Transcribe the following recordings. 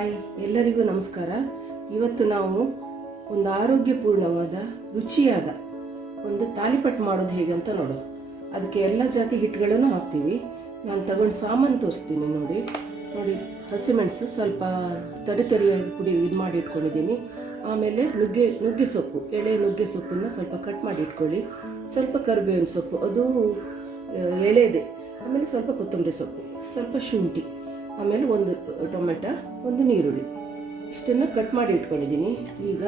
Hi, ಎಲ್ಲರಿಗೂ ನಮಸ್ಕಾರ. ಇವತ್ತು ನಾವು ಒಂದು ಆರೋಗ್ಯಪೂರ್ಣವಾದ ರುಚಿಯಾದ ಒಂದು ತಾಲಿಪಟ್ಟು ಮಾಡೋದು ಹೇಗೆ ಅಂತ ನೋಡೋಣ. ಅದಕ್ಕೆ ಎಲ್ಲ ಜಾತಿ ಹಿಟ್ಟುಗಳನ್ನು ಹಾಕ್ತೀವಿ. ನಾನು ತಗೊಂಡು ಸಾಮಾನು ತೋರಿಸ್ತೀನಿ. ನೋಡಿ ಹಸಿಮೆಣಸು ಸ್ವಲ್ಪ ತರಿಯಾಗಿ ಇದು ಮಾಡಿ ಇಟ್ಕೊಂಡಿದ್ದೀನಿ. ಆಮೇಲೆ ನುಗ್ಗೆ ಸೊಪ್ಪು, ಎಳೆ ನುಗ್ಗೆ ಸೊಪ್ಪನ್ನು ಸ್ವಲ್ಪ ಕಟ್ ಮಾಡಿ ಇಟ್ಕೊಳ್ಳಿ. ಸ್ವಲ್ಪ ಕರಿಬೇವಿನ ಸೊಪ್ಪು, ಅದು ಎಳೆದೆ. ಆಮೇಲೆ ಸ್ವಲ್ಪ ಕೊತ್ತಂಬರಿ ಸೊಪ್ಪು, ಸ್ವಲ್ಪ ಶುಂಠಿ, ಆಮೇಲೆ ಒಂದು ಟೊಮೆಟೊ, ಒಂದು ನೀರುಳ್ಳಿ, ಇಷ್ಟನ್ನು ಕಟ್ ಮಾಡಿ ಇಟ್ಕೊಂಡಿದ್ದೀನಿ. ಈಗ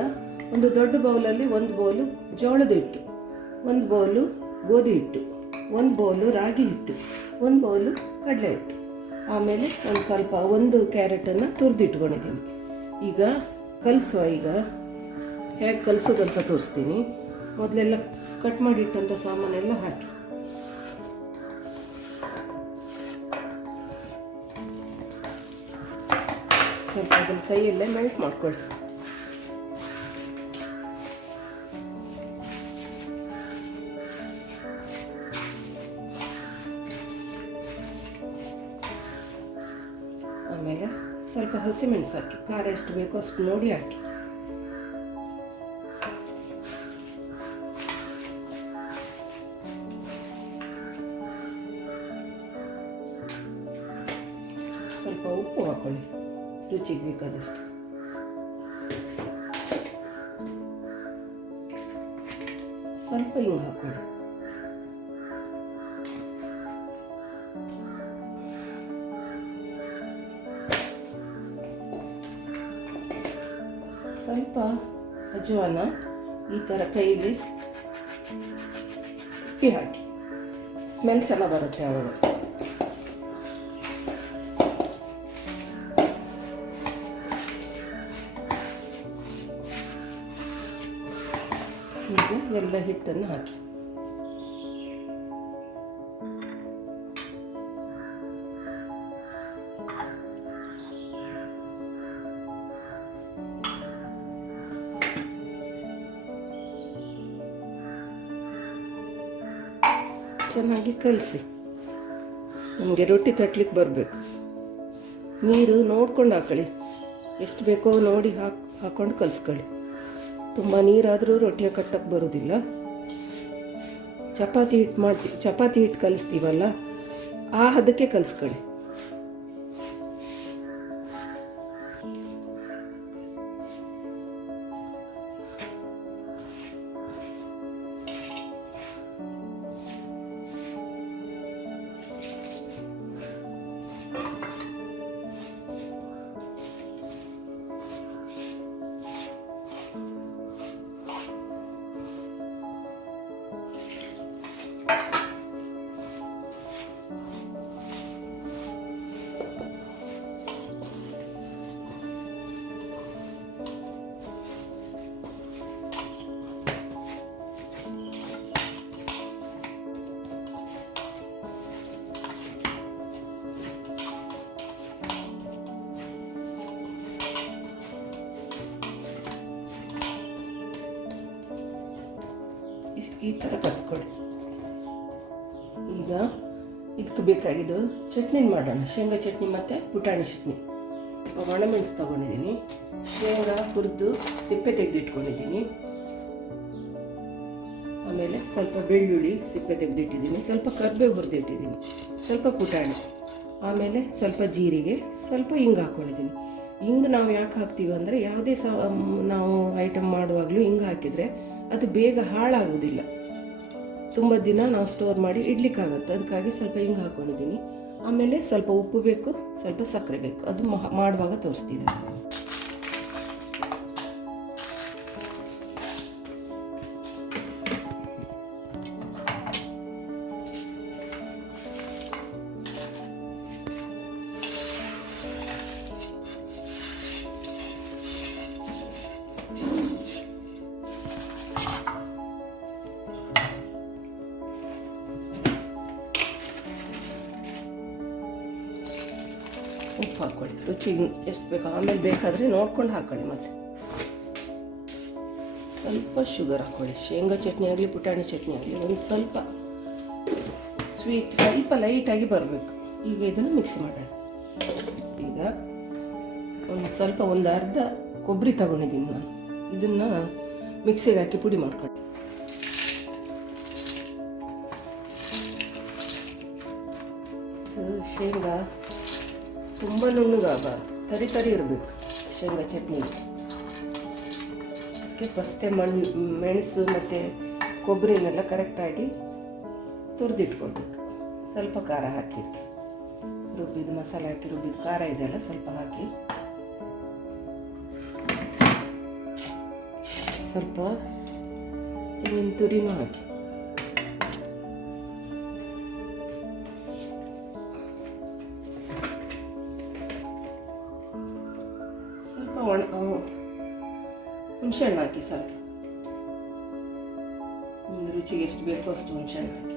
ಒಂದು ದೊಡ್ಡ ಬೌಲಲ್ಲಿ ಒಂದು ಬೌಲು ಜೋಳದ ಹಿಟ್ಟು, ಒಂದು ಬೌಲು ಗೋಧಿ ಹಿಟ್ಟು, ಒಂದು ಬೌಲು ರಾಗಿ ಹಿಟ್ಟು, ಒಂದು ಬೌಲು ಕಡಲೆ ಹಿಟ್ಟು, ಆಮೇಲೆ ಒಂದು ಕ್ಯಾರೆಟನ್ನು ತುರಿದಿಟ್ಕೊಂಡಿದ್ದೀನಿ. ಈಗ ಈಗ ಹೇಗೆ ಕಲಿಸೋದಂತ ತೋರಿಸ್ತೀನಿ. ಮೊದಲೆಲ್ಲ ಕಟ್ ಮಾಡಿಟ್ಟಂಥ ಸಾಮಾನೆಲ್ಲ ಹಾಕಿ ಸ್ವಲ್ಪ ಅದನ್ನು ಕೈಯಲ್ಲೇ ಮೆಲ್ಟ್ ಮಾಡ್ಕೊಳ್ಳಿ. ಆಮೇಲೆ ಸ್ವಲ್ಪ ಹಸಿಮೆಣಸು ಹಾಕಿ, ಖಾರ ಎಷ್ಟು ಬೇಕೋ ಅಷ್ಟು ನೋಡಿ ಹಾಕಿ. ಸ್ವಲ್ಪ ಉಪ್ಪು ಹಾಕೊಳ್ಳಿ, ರುಚಿಗೆ ಬೇಕಾದಷ್ಟು. ಸ್ವಲ್ಪ ಹಿಂಗೆ ಹಾಕೊಳ್ಳಿ. ಸ್ವಲ್ಪ ಅಜವಾನ ಈ ಥರ ಕೈಯಲ್ಲಿ ತಿಪ್ಪಿ ಹಾಕಿ, ಸ್ಮೆಲ್ ಚೆನ್ನಾಗಿ ಬರುತ್ತೆ ಆವಾಗ. ಹೀಗೆ ಎಲ್ಲ ಹಿಟ್ಟನ್ನು ಹಾಕಿ ಚೆನ್ನಾಗಿ ಕಲಸಿ. ನಮಗೆ ರೊಟ್ಟಿ ತಟ್ಟಲಿಕ್ಕೆ ಬರಬೇಕು. ನೀರು ನೋಡ್ಕೊಂಡು ಹಾಕೊಳ್ಳಿ, ಎಷ್ಟು ಬೇಕೋ ನೋಡಿ ಹಾಕ್ಕೊಂಡು ಕಲಿಸ್ಕೊಳ್ಳಿ. ತುಂಬ ನೀರಾದರೂ ರೊಟ್ಟಿಯ ಕಟ್ಟಕ್ಕೆ ಬರೋದಿಲ್ಲ. ಚಪಾತಿ ಹಿಟ್ಟು ಕಲಿಸ್ತೀವಲ್ಲ, ಆ ಹದಕ್ಕೆ ಕಲಿಸ್ಕೊಳ್ಳಿ. ಈ ಥರ ಕತ್ಕೊಳ್ಳಿ. ಈಗ ಇದಕ್ಕೆ ಬೇಕಾಗಿದ್ದು ಚಟ್ನಿ ಮಾಡೋಣ. ಶೇಂಗಾ ಚಟ್ನಿ ಮತ್ತು ಪುಟಾಣಿ ಚಟ್ನಿ. ಒಣಮೆಣಸು ತೊಗೊಂಡಿದ್ದೀನಿ, ಶೇಂಗಾ ಹುರಿದು ಸಿಪ್ಪೆ ತೆಗೆದಿಟ್ಕೊಂಡಿದ್ದೀನಿ, ಆಮೇಲೆ ಸ್ವಲ್ಪ ಬೆಳ್ಳುಳ್ಳಿ ಸಿಪ್ಪೆ ತೆಗೆದಿಟ್ಟಿದ್ದೀನಿ, ಸ್ವಲ್ಪ ಕರಿಬೇವು ಹುರಿದಿಟ್ಟಿದ್ದೀನಿ, ಸ್ವಲ್ಪ ಪುಟಾಣಿ, ಆಮೇಲೆ ಸ್ವಲ್ಪ ಜೀರಿಗೆ, ಸ್ವಲ್ಪ ಹಿಂಗೆ ಹಾಕ್ಕೊಂಡಿದ್ದೀನಿ. ಹಿಂಗೆ ನಾವು ಯಾಕೆ ಹಾಕ್ತೀವಿ ಅಂದರೆ, ಯಾವುದೇ ನಾವು ಐಟಮ್ ಮಾಡುವಾಗಲೂ ಹಿಂಗೆ ಹಾಕಿದರೆ ಅದು ಬೇಗ ಹಾಳಾಗೋದಿಲ್ಲ. ತುಂಬ ದಿನ ನಾವು ಸ್ಟೋರ್ ಮಾಡಿ ಇಡ್ಲಿಕ್ಕಾಗತ್ತೆ. ಅದಕ್ಕಾಗಿ ಸ್ವಲ್ಪ ಹಿಂಗೆ ಹಾಕ್ಕೊಂಡಿದ್ದೀನಿ. ಆಮೇಲೆ ಸ್ವಲ್ಪ ಉಪ್ಪು ಬೇಕು, ಸ್ವಲ್ಪ ಸಕ್ಕರೆ ಬೇಕು. ಅದು ಮಾಡುವಾಗ ತೋರಿಸ್ತೀನಿ. ಉಪ್ಪು ಹಾಕ್ಕೊಳ್ಳಿ, ರುಚಿಗೆ ಎಷ್ಟು ಬೇಕು. ಆಮೇಲೆ ಬೇಕಾದರೆ ನೋಡ್ಕೊಂಡು ಹಾಕ್ಕೊಳ್ಳಿ. ಮತ್ತು ಸ್ವಲ್ಪ ಶುಗರ್ ಹಾಕ್ಕೊಳ್ಳಿ. ಶೇಂಗಾ ಚಟ್ನಿ ಆಗಲಿ ಪುಟಾಣಿ ಚಟ್ನಿ ಆಗಲಿ ಒಂದು ಸ್ವಲ್ಪ ಸ್ವೀಟ್ ಸ್ವಲ್ಪ ಲೈಟಾಗಿ ಬರಬೇಕು. ಈಗ ಇದನ್ನು ಮಿಕ್ಸ್ ಮಾಡೋಣ. ಈಗ ಒಂದು ಅರ್ಧ ಕೊಬ್ಬರಿ ತಗೊಂಡಿದ್ದೀನಿ ನಾನು. ಇದನ್ನು ಮಿಕ್ಸಿಗೆ ಹಾಕಿ ಪುಡಿ ಮಾಡ್ಕೊಳ್ಳಿ. ಶೇಂಗಾ ತುಂಬ ನುಣ್ಣಗಾಗಬಾರ್ದು, ತರಿ ತರಿ ಇರಬೇಕು ಶೇಂಗಾ ಚಟ್ನಿಗೆ. ಅದಕ್ಕೆ ಫಸ್ಟೇ ಮೆಣಸು ಮತ್ತು ಕೊಬ್ಬರಿನೆಲ್ಲ ಕರೆಕ್ಟಾಗಿ ತುರಿದಿಟ್ಕೊಳ್ಬೇಕು. ಸ್ವಲ್ಪ ಖಾರ ಹಾಕಿ, ರುಬ್ಬಿದ ಮಸಾಲೆ ಹಾಕಿ ರುಬ್ಬಿದ ಖಾರ ಇದೆಲ್ಲ ಸ್ವಲ್ಪ ಹಾಕಿ, ಸ್ವಲ್ಪ ತೆಂಗಿನ ತುರಿನೂ ಹಾಕಿ, ಸ್ವಲ್ಪ ಹುಣಸೆಹಣ್ಣು ಹಾಕಿ, ಸ್ವಲ್ಪ ನಿಮಗೆ ರುಚಿಗೆ ಎಷ್ಟು ಬೇಕೋ ಅಷ್ಟು ಹುಣಸೆಹಣ್ಣು ಹಾಕಿ.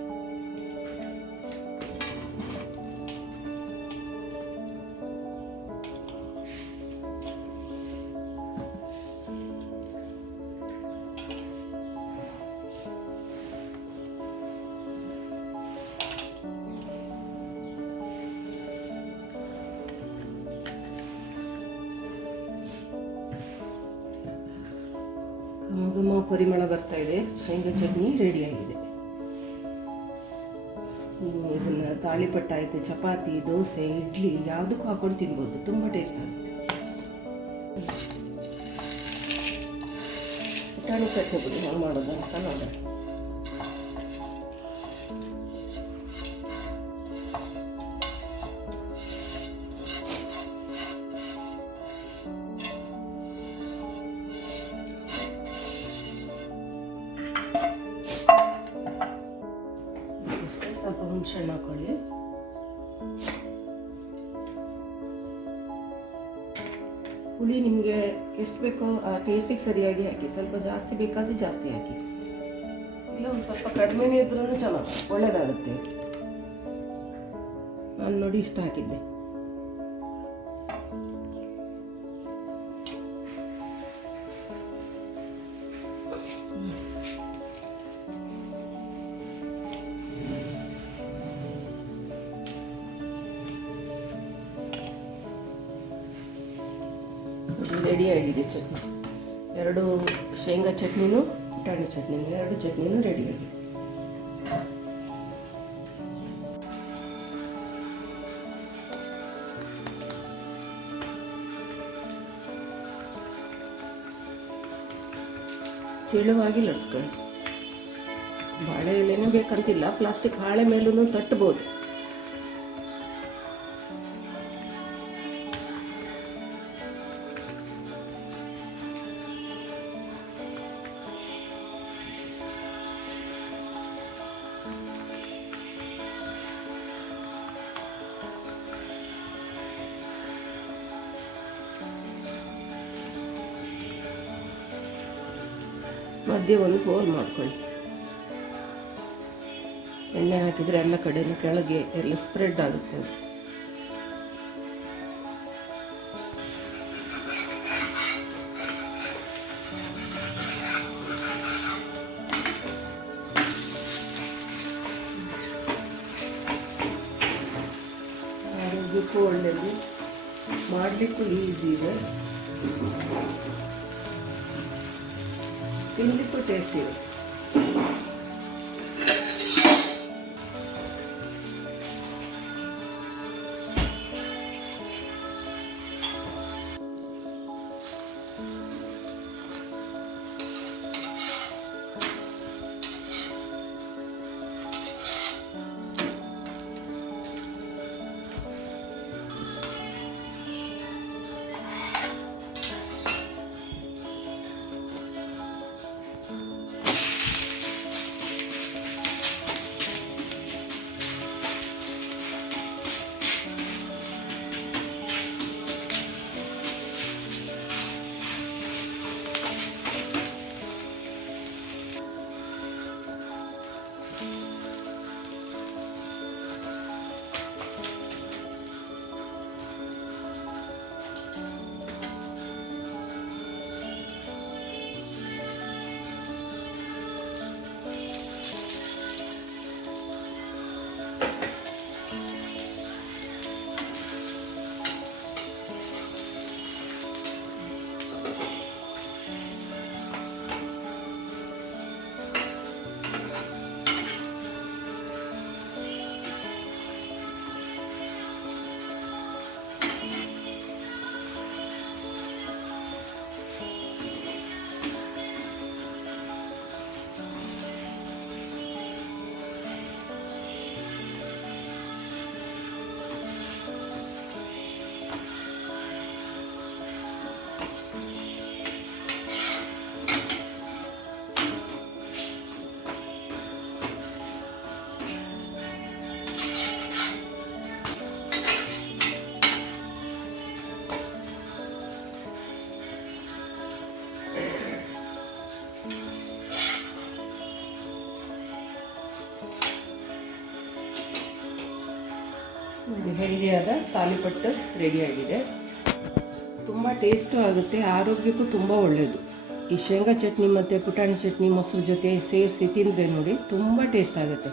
ಘಮ ಪರಿಮಳ ಬರ್ತಾ ಇದೆ. ಶೇಂಗಾ ಚಟ್ನಿ ರೆಡಿಯಾಗಿದೆ. ನೀವು ಇದನ್ನು ತಾಳಿಪಟ್ಟ ಆಯಿತು, ಚಪಾತಿ, ದೋಸೆ, ಇಡ್ಲಿ ಯಾವುದಕ್ಕೂ ಹಾಕೊಂಡು ತಿನ್ಬೋದು. ತುಂಬ ಟೇಸ್ಟ್ ಆಗುತ್ತೆ. ಪುಟಾಣಿ ಚಟ್ನಿ ಪುಡಿ ನಾವು ಮಾಡೋದು ಅಂತ ನೋಡೋಣ. ಸ್ವಲ್ಪ ಹುಣಸೆಹಣ್ಣು ಹಾಕೊಳ್ಳಿ. ಹುಳಿ ನಿಮಗೆ ಎಷ್ಟು ಬೇಕೋ ಆ ಟೇಸ್ಟಿಗೆ ಸರಿಯಾಗಿ ಹಾಕಿ. ಸ್ವಲ್ಪ ಜಾಸ್ತಿ ಬೇಕಾದರೆ ಜಾಸ್ತಿ ಹಾಕಿ, ಇಲ್ಲ ಒಂದು ಸ್ವಲ್ಪ ಕಡಿಮೆನೇ ಇದ್ರೂ ಚೆನ್ನಾಗಿ ಒಳ್ಳೆಯದಾಗುತ್ತೆ. ನಾನು ನೋಡಿ ಇಷ್ಟ ಹಾಕಿದ್ದೆ. ರೆಡಿ ಆಗಿದೆ ಚಟ್ನಿ. ಎರಡು ಶೇಂಗಾ ಚಟ್ನಿನೂ ಪುಟಾಣಿ ಚಟ್ನಿನೂ, ಎರಡು ಚಟ್ನಿನೂ ರೆಡಿಯಾಗಿದೆ. ತೆಳುವಾಗಿ ಲಟ್ಸ್ಕೊಳ್ಳಿ. ಬಾಳೆ ಎಲೆನೇ ಬೇಕಂತಿಲ್ಲ, ಪ್ಲಾಸ್ಟಿಕ್ ಹಾಳೆ ಮೇಲೂ ತಟ್ಟಬೋದು. ಮಧ್ಯೆ ಒಂದು ಹೋಲ್ ಮಾಡ್ಕೊಳ್ಳಿ. ಎಣ್ಣೆ ಹಾಕಿದರೆ ಎಲ್ಲ ಕಡೆನೂ ಕೆಳಗೆ ಎಲ್ಲ ಸ್ಪ್ರೆಡ್ ಆಗುತ್ತೆ. ಆರೋಗ್ಯಕ್ಕೂ ಒಳ್ಳೆಯದು, ಮಾಡಲಿಕ್ಕೂ ಈಸಿ ಇದೆ, ತಿನ್ನಲಿಕ್ಕೂ ಟೇಸ್ಟಿ ಇದೆ. ಒಂದು ಹೆಲ್ದಿಯಾದ ತಾಲಿಪಟ್ಟು ರೆಡಿಯಾಗಿದೆ. ತುಂಬ ಟೇಸ್ಟು ಆಗುತ್ತೆ, ಆರೋಗ್ಯಕ್ಕೂ ತುಂಬ ಒಳ್ಳೆಯದು. ಈ ಶೇಂಗಾ ಚಟ್ನಿ ಮತ್ತು ಪುಟಾಣಿ ಚಟ್ನಿ ಮೊಸರು ಜೊತೆ ಸೇರಿಸಿ ತಿಂದರೆ ನೋಡಿ ತುಂಬ ಟೇಸ್ಟ್ ಆಗುತ್ತೆ,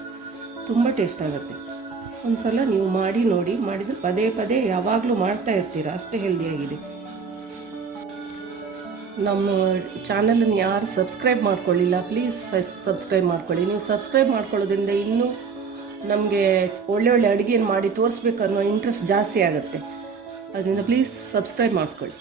ತುಂಬ ಟೇಸ್ಟ್ ಆಗುತ್ತೆ. ಒಂದು ಸಲ ನೀವು ಮಾಡಿ ನೋಡಿ, ಮಾಡಿದರೆ ಪದೇ ಪದೇ ಯಾವಾಗಲೂ ಮಾಡ್ತಾ ಇರ್ತೀರ, ಅಷ್ಟೇ ಹೆಲ್ದಿಯಾಗಿದೆ. ನಮ್ಮ ಚಾನಲನ್ನು ಯಾರು ಸಬ್ಸ್ಕ್ರೈಬ್ ಮಾಡ್ಕೊಳ್ಳಿಲ್ಲ, ಪ್ಲೀಸ್ ಸಬ್ಸ್ಕ್ರೈಬ್ ಮಾಡ್ಕೊಳ್ಳಿ. ನೀವು ಸಬ್ಸ್ಕ್ರೈಬ್ ಮಾಡ್ಕೊಳ್ಳೋದ್ರಿಂದ ಇನ್ನೂ ನಮಗೆ ಒಳ್ಳೆ ಅಡುಗೆಯನ್ನು ಮಾಡಿ ತೋರಿಸ್ಬೇಕನ್ನೋ ಇಂಟ್ರೆಸ್ಟ್ ಜಾಸ್ತಿ ಆಗುತ್ತೆ. ಅದರಿಂದ ಪ್ಲೀಸ್ ಸಬ್ಸ್ಕ್ರೈಬ್ ಮಾಡಿಸ್ಕೊಳ್ಳಿ.